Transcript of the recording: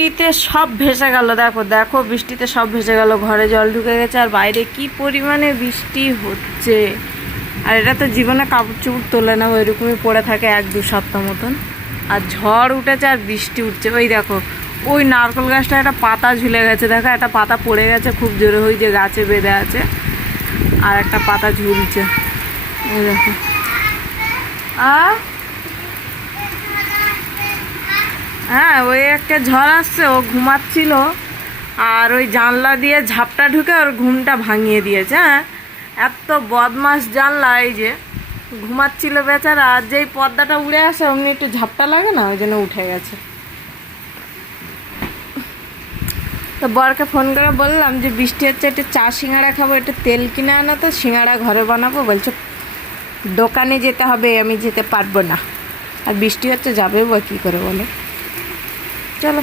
বৃষ্টিতে সব ভেসে গেল, দেখো দেখো বৃষ্টিতে সব ভেসে গেল, ঘরে জল ঢুকে গেছে। আর বাইরে কি পরিমাণে বৃষ্টি হচ্ছে। আর এটা তো জীবনে কাপড় চোপড় তোলে না, ওইরকমই পড়ে থাকে 1-2 সপ্তাহ মতন। আর ঝড় উঠেছে আর বৃষ্টি উঠছে। ওই দেখো ওই নারকেল গাছটা একটা পাতা ঝুলে গেছে, দেখো একটা পাতা পড়ে গেছে খুব জোরে, ওই যে গাছে বেঁধে আছে আর একটা পাতা ঝুলছে। ওই দেখো হ্যাঁ, ওই একটা ঝড় আসছে, ও ঘুমাচ্ছিল আর ওই জানলা দিয়ে ঝাপটা ঢুকে ওর ঘুমটা ভাঙিয়ে দিয়েছে। হ্যাঁ, এত বদমাস জানলা, এই যে ঘুমাচ্ছিল বেচারা, আর যেই পর্দাটা উড়ে আসে অমনি একটু ঝাপটা লাগে না, ওই জন্য উঠে গেছে। তো বরকে ফোন করে বললাম যে বৃষ্টি হচ্ছে, একটু চা সিঙ্গাড়া খাবো, একটু তেল কিনে আনো তো, সিঙ্গাড়া ঘরে বানাবো। বলছে দোকানে যেতে হবে, আমি যেতে পারবো না। আর বৃষ্টি হচ্ছে, যাবে বা কী করে বলো। চলো।